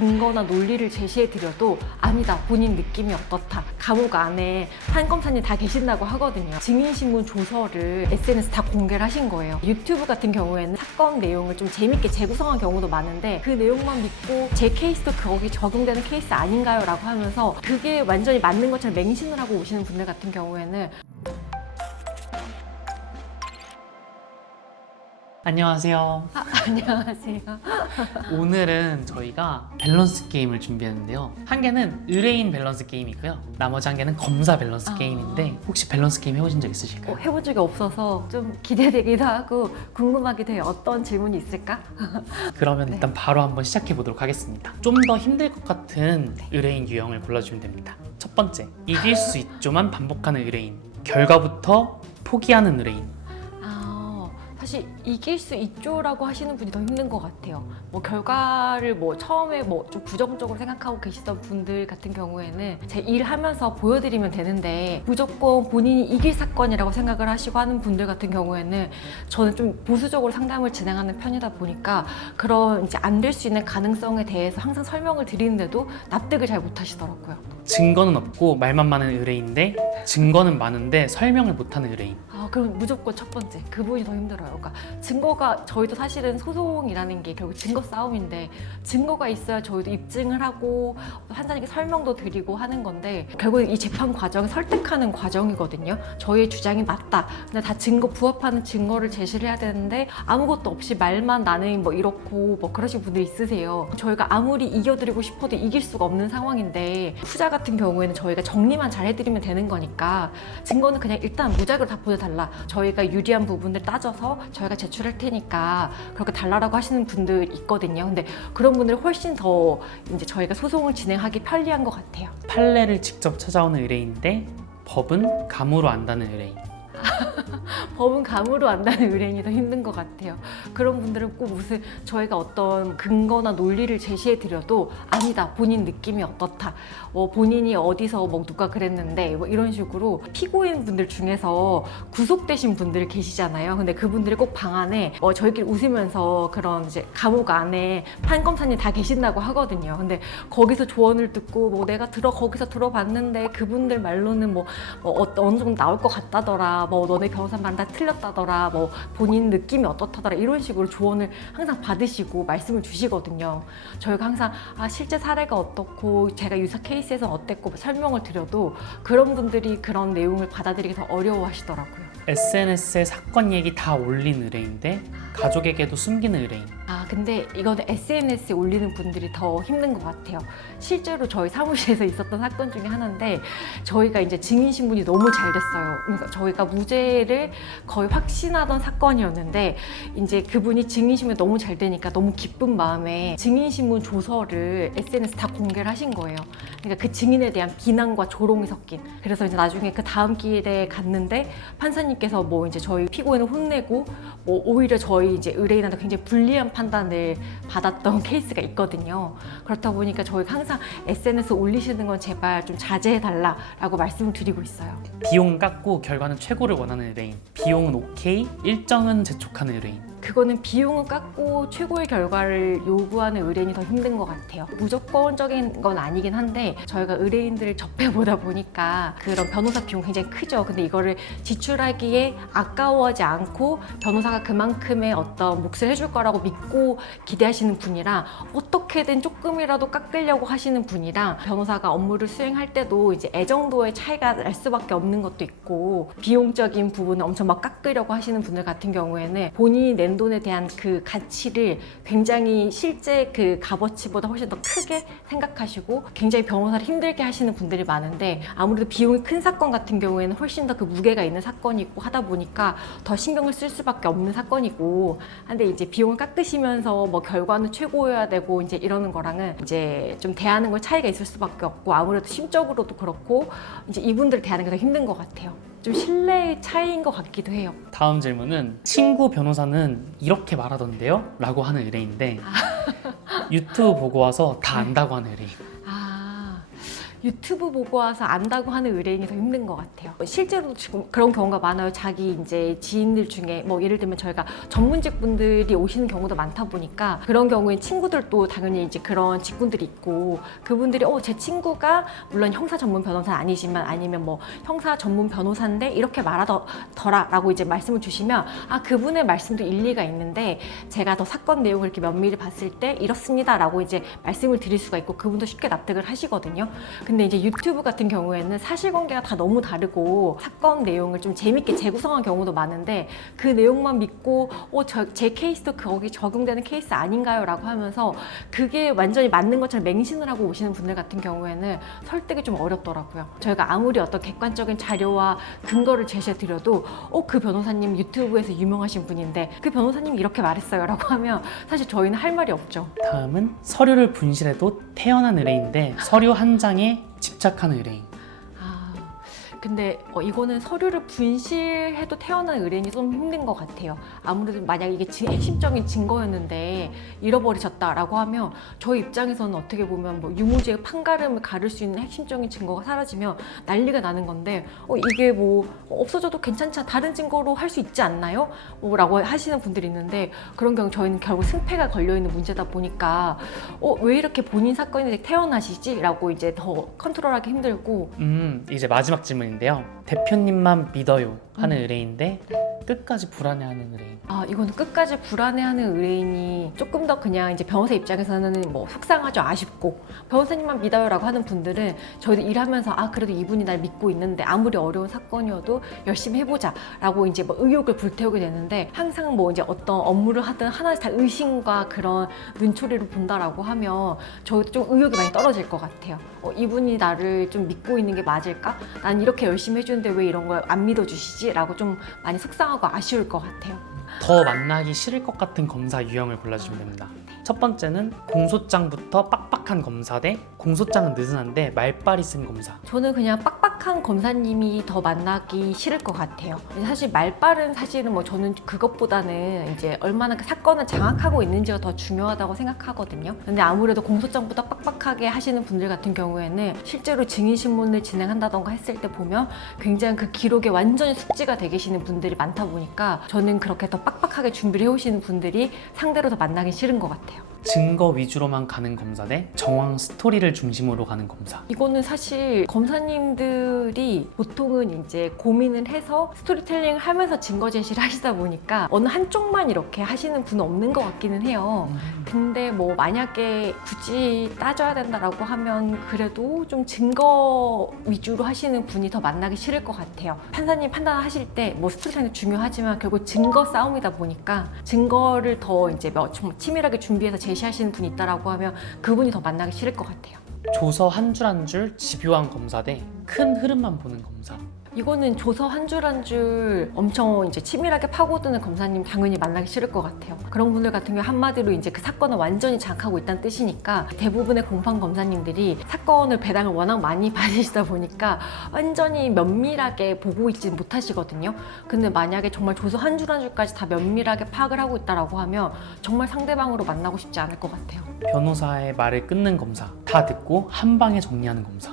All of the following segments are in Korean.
근거나 논리를 제시해 드려도 아니다, 본인 느낌이 어떻다, 감옥 안에 판검사님 다 계신다고 하거든요. 증인신문 조서를 SNS 다 공개를 하신 거예요. 유튜브 같은 경우에는 사건 내용을 좀 재밌게 재구성한 경우도 많은데 그 내용만 믿고 제 케이스도 거기 적용되는 케이스 아닌가요? 라고 하면서 그게 완전히 맞는 것처럼 맹신을 하고 오시는 분들 같은 경우에는 안녕하세요. 안녕하세요. 오늘은 저희가 밸런스 게임을 준비했는데요. 한 개는 의뢰인 밸런스 게임이고요. 나머지 한 개는 검사 밸런스 게임인데 혹시 밸런스 게임 해보신 적 있으실까요? 해본 적이 없어서 좀 기대되기도 하고 궁금하기도 해요. 어떤 질문이 있을까? 그러면 일단 바로 한번 시작해 보도록 하겠습니다. 좀 더 힘들 것 같은 의뢰인 유형을 골라주면 됩니다. 첫 번째, 이길 수 있죠만 반복하는 의뢰인. 결과부터 포기하는 의뢰인. 사실 이길 수 있죠라고 하시는 분이 더 힘든 것 같아요. 뭐 결과를 뭐 처음에 뭐 좀 부정적으로 생각하고 계시던 분들 같은 경우에는 제 일하면서 보여드리면 되는데 무조건 본인이 이길 사건이라고 생각을 하시고 하는 분들 같은 경우에는 저는 좀 보수적으로 상담을 진행하는 편이다 보니까 그런 이제 안 될 수 있는 가능성에 대해서 항상 설명을 드리는데도 납득을 잘 못하시더라고요. 증거는 없고 말만 많은 의뢰인인데 증거는 많은데 설명을 못하는 의뢰인. 그럼 무조건 첫 번째 그분이 더 힘들어요. 그러니까 증거가 저희도 사실은 소송이라는 게 결국 증거 싸움인데 증거가 있어야 저희도 입증을 하고 판사님께 설명도 드리고 하는 건데 결국 이 재판 과정이 설득하는 과정이거든요. 저희의 주장이 맞다. 근데 다 증거 부합하는 증거를 제시를 해야 되는데 아무것도 없이 말만 나는 뭐 이렇고 뭐 그러신 분들이 있으세요. 저희가 아무리 이겨드리고 싶어도 이길 수가 없는 상황인데 후자 같은 경우에는 저희가 정리만 잘 해드리면 되는 거니까 증거는 그냥 일단 무작위로 다 보여달라. 저희가 유리한 부분을 따져서 저희가 제출할 테니까 그렇게 달라라고 하시는 분들 있거든요. 근데 그런 분들이 훨씬 더 이제 저희가 소송을 진행하기 편리한 것 같아요. 판례를 직접 찾아오는 의뢰인인데 법은 감으로 안다는 의뢰인. 법은 감으로 안다는 의뢰인이 더 힘든 것 같아요. 그런 분들은 꼭 무슨 저희가 어떤 근거나 논리를 제시해 드려도 아니다, 본인 느낌이 어떻다, 본인이 어디서 뭐 누가 그랬는데 뭐 이런 식으로 피고인 분들 중에서 구속되신 분들 계시잖아요. 근데 그분들이 꼭 방 안에 저희끼리 웃으면서 그런 이제 감옥 안에 판검사님 다 계신다고 하거든요. 근데 거기서 조언을 듣고 뭐 내가 거기서 들어봤는데 그분들 말로는 어느 정도 나올 것 같다더라, 너네 변호사 말 다 틀렸다더라, 본인 느낌이 어떻다더라, 이런 식으로 조언을 항상 받으시고 말씀을 주시거든요. 저희가 항상 실제 사례가 어떻고 제가 유사 케이스에서 어땠고 설명을 드려도 그런 분들이 그런 내용을 받아들이기 더 어려워하시더라고요. SNS에 사건 얘기 다 올린 의뢰인인데 가족에게도 숨기는 의뢰인. 근데 이거는 SNS에 올리는 분들이 더 힘든 것 같아요. 실제로 저희 사무실에서 있었던 사건 중에 하나인데 저희가 이제 증인신문이 너무 잘 됐어요. 그러니까 저희가 무죄를 거의 확신하던 사건이었는데 이제 그분이 증인신문이 너무 잘 되니까 너무 기쁜 마음에 증인신문 조서를 SNS 다 공개를 하신 거예요. 그러니까 그 증인에 대한 비난과 조롱이 섞인. 그래서 이제 나중에 그 다음 기회에 갔는데 판사님께서 이제 저희 피고인을 혼내고 오히려 저희 이제 의뢰인한테 굉장히 불리한 판단을 받았던 케이스가 있거든요. 그렇다 보니까 저희가 항상 SNS 올리시는 건 제발 좀 자제해달라라고 말씀을 드리고 있어요. 비용 깎고 결과는 최고를 원하는 의뢰인. 비용은 오케이, 일정은 재촉하는 의뢰인. 그거는 비용을 깎고 최고의 결과를 요구하는 의뢰인이 더 힘든 것 같아요. 무조건적인 건 아니긴 한데 저희가 의뢰인들을 접해보다 보니까 그런 변호사 비용 굉장히 크죠. 근데 이거를 지출하기에 아까워하지 않고 변호사가 그만큼의 어떤 몫을 해줄 거라고 믿고 기대하시는 분이랑 어떻게든 조금이라도 깎으려고 하시는 분이랑 변호사가 업무를 수행할 때도 이제 애정도의 차이가 날 수밖에 없는 것도 있고 비용적인 부분을 엄청 막 깎으려고 하시는 분들 같은 경우에는 본인이 낸 돈에 대한 그 가치를 굉장히 실제 그 값어치보다 훨씬 더 크게 생각하시고 굉장히 변호사를 힘들게 하시는 분들이 많은데 아무래도 비용이 큰 사건 같은 경우에는 훨씬 더 그 무게가 있는 사건이고 하다 보니까 더 신경을 쓸 수밖에 없는 사건이고 한데 이제 비용을 깎으시면서 결과는 최고여야 되고 이제 이러는 거랑은 이제 좀 대하는 걸 차이가 있을 수밖에 없고 아무래도 심적으로도 그렇고 이제 이분들 대하는 게 더 힘든 것 같아요. 좀 신뢰의 차이인 것 같기도 해요. 다음 질문은 친구 변호사는 이렇게 말하던데요? 라고 하는 의뢰인인데 유튜브 보고 와서 다 안다고 하는 의뢰인. 유튜브 보고 와서 안다고 하는 의뢰인이 더 힘든 것 같아요. 실제로 지금 그런 경우가 많아요. 자기 이제 지인들 중에 뭐 예를 들면 저희가 전문직 분들이 오시는 경우도 많다 보니까 그런 경우에 친구들도 당연히 이제 그런 직군들이 있고 그분들이 제 친구가 물론 형사 전문 변호사는 아니지만 아니면 뭐 형사 전문 변호사인데 이렇게 말하더라라고 이제 말씀을 주시면 그분의 말씀도 일리가 있는데 제가 더 사건 내용을 이렇게 면밀히 봤을 때 이렇습니다라고 이제 말씀을 드릴 수가 있고 그분도 쉽게 납득을 하시거든요. 근데 이제 유튜브 같은 경우에는 사실관계가 다 너무 다르고 사건 내용을 좀 재밌게 재구성한 경우도 많은데 그 내용만 믿고 제 케이스도 거기 적용되는 케이스 아닌가요? 라고 하면서 그게 완전히 맞는 것처럼 맹신을 하고 오시는 분들 같은 경우에는 설득이 좀 어렵더라고요. 저희가 아무리 어떤 객관적인 자료와 근거를 제시해 드려도 그 변호사님 유튜브에서 유명하신 분인데 그 변호사님이 이렇게 말했어요 라고 하면 사실 저희는 할 말이 없죠. 다음은 서류를 분실해도 태어난 의뢰인인데 서류 한 장에 집착하는 의뢰인. 근데 이거는 서류를 분실해도 태어난 의뢰인이 좀 힘든 것 같아요. 아무래도 만약 이게 핵심적인 증거였는데 잃어버리셨다라고 하면 저희 입장에서는 어떻게 보면 뭐 유무죄의 판가름을 가를 수 있는 핵심적인 증거가 사라지면 난리가 나는 건데 이게 뭐 없어져도 괜찮지 다른 증거로 할 수 있지 않나요? 라고 하시는 분들이 있는데 그런 경우 저희는 결국 승패가 걸려있는 문제다 보니까 왜 이렇게 본인 사건이 태어나시지? 라고 이제 더 컨트롤하기 힘들고 이제 마지막 질문인데요. 대표님만 믿어요 하는 의뢰인인데 끝까지 불안해하는 의뢰인. 이거는 끝까지 불안해하는 의뢰인이 조금 더 그냥 이제 변호사 입장에서는 뭐 속상하죠, 아쉽고 변호사님만 믿어요라고 하는 분들은 저희도 일하면서 그래도 이분이 날 믿고 있는데 아무리 어려운 사건이어도 열심히 해보자라고 이제 뭐 의욕을 불태우게 되는데 항상 뭐 이제 어떤 업무를 하든 하나씩 다 의심과 그런 눈초리로 본다라고 하면 저희도 좀 의욕이 많이 떨어질 것 같아요. 이분이 나를 좀 믿고 있는 게 맞을까? 난 이렇게 열심히 해주는데 왜 이런 걸 안 믿어주시지? 라고 좀 많이 속상하고 아쉬울 것 같아요. 더 만나기 싫을 것 같은 검사 유형을 골라주시면 됩니다. 첫 번째는 공소장부터 빡빡한 검사 대 공소장은 느슨한데 말빨이 쓴 검사. 저는 그냥 빡빡한 검사님이 더 만나기 싫을 것 같아요. 사실 말빨은 사실은 뭐 저는 그것보다는 이제 얼마나 그 사건을 장악하고 있는지가 더 중요하다고 생각하거든요. 근데 아무래도 공소장부터 빡빡하게 하시는 분들 같은 경우에는 실제로 증인신문을 진행한다던가 했을 때 보면 굉장히 그 기록에 완전히 숙지가 되 계시는 분들이 많다 보니까 저는 그렇게 더 빡빡하게 준비를 해오시는 분들이 상대로 더 만나기 싫은 것 같아요. 증거 위주로만 가는 검사 대 정황 스토리를 중심으로 가는 검사. 이거는 사실 검사님들이 보통은 이제 고민을 해서 스토리텔링을 하면서 증거 제시를 하시다 보니까 어느 한쪽만 이렇게 하시는 분은 없는 것 같기는 해요. 근데 뭐 만약에 굳이 따져야 된다라고 하면 그래도 좀 증거 위주로 하시는 분이 더 만나기 싫을 것 같아요. 판사님 판단하실 때 뭐 스토리텔링 중요하지만 결국 증거 싸움이다 보니까 증거를 더 이제 정말 치밀하게 준비해서 제시하시는 분이 있다라고 하면 그분이 더 만나기 싫을 것 같아요. 조서 한 줄 한 줄 집요한 검사 대 큰 흐름만 보는 검사. 이거는 조서 한 줄 한 줄 엄청 이제 치밀하게 파고드는 검사님 당연히 만나기 싫을 것 같아요. 그런 분들 같은 경우 한마디로 이제 그 사건을 완전히 장악하고 있다는 뜻이니까 대부분의 공판 검사님들이 사건을 배당을 워낙 많이 받으시다 보니까 완전히 면밀하게 보고 있지 못하시거든요. 근데 만약에 정말 조서 한 줄 한 줄까지 다 면밀하게 파악을 하고 있다라고 하면 정말 상대방으로 만나고 싶지 않을 것 같아요. 변호사의 말을 끊는 검사. 다 듣고 한 방에 정리하는 검사.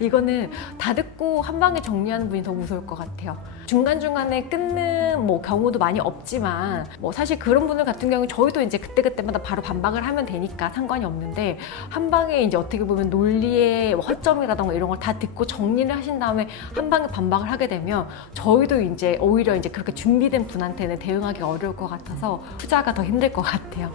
이거는 다 듣고 한 방에 정리하는 분이 더 무서울 것 같아요. 중간중간에 끊는 뭐 경우도 많이 없지만 뭐 사실 그런 분들 같은 경우는 저희도 이제 그때그때마다 바로 반박을 하면 되니까 상관이 없는데 한 방에 이제 어떻게 보면 논리의 허점이라던가 이런 걸 다 듣고 정리를 하신 다음에 한 방에 반박을 하게 되면 저희도 이제 오히려 이제 그렇게 준비된 분한테는 대응하기 어려울 것 같아서 투자가 더 힘들 것 같아요.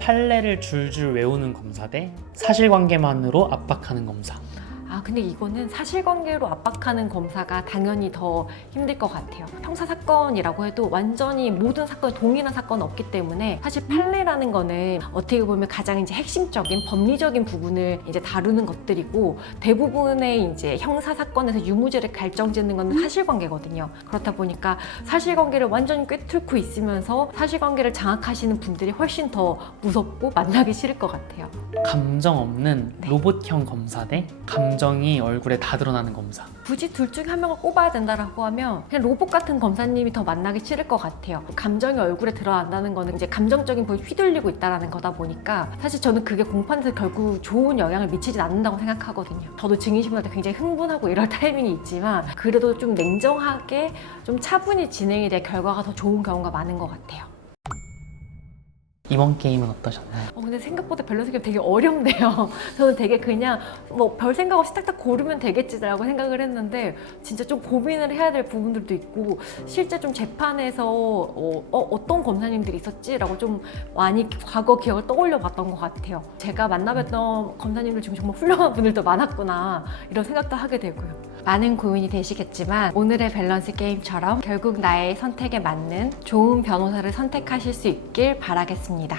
판례를 줄줄 외우는 검사 대 사실관계만으로 압박하는 검사. 근데 이거는 사실관계로 압박하는 검사가 당연히 더 힘들 것 같아요. 형사사건이라고 해도 완전히 모든 사건이 동일한 사건은 없기 때문에 사실 판례라는 거는 어떻게 보면 가장 이제 핵심적인 법리적인 부분을 이제 다루는 것들이고 대부분의 이제 형사사건에서 유무죄를 결정짓는 건 사실관계거든요. 그렇다 보니까 사실관계를 완전히 꿰뚫고 있으면서 사실관계를 장악하시는 분들이 훨씬 더 무섭고 만나기 싫을 것 같아요. 감정 없는 로봇형 검사 대 감정 감정이 얼굴에 다 드러나는 검사. 굳이 둘 중에 한 명을 꼽아야 된다라고 하면 그냥 로봇 같은 검사님이 더 만나기 싫을 것 같아요. 감정이 얼굴에 드러난다는 거는 이제 감정적인 부분이 휘둘리고 있다는 거다 보니까 사실 저는 그게 공판에서 결국 좋은 영향을 미치진 않는다고 생각하거든요. 저도 증인신문할 때 굉장히 흥분하고 이럴 타이밍이 있지만 그래도 좀 냉정하게 좀 차분히 진행이 돼 결과가 더 좋은 경우가 많은 것 같아요. 이번 게임은 어떠셨나요? 근데 생각보다 밸런스 게임 되게 어렵네요. 저는 되게 그냥 뭐 별 생각 없이 딱딱 고르면 되겠지라고 생각을 했는데 진짜 좀 고민을 해야 될 부분들도 있고 실제 좀 재판에서 어떤 검사님들이 있었지라고 좀 많이 과거 기억을 떠올려 봤던 것 같아요. 제가 만나뵀던 검사님들 중에 정말 훌륭한 분들도 많았구나 이런 생각도 하게 되고요. 많은 고민이 되시겠지만 오늘의 밸런스 게임처럼 결국 나의 선택에 맞는 좋은 변호사를 선택하실 수 있길 바라겠습니다.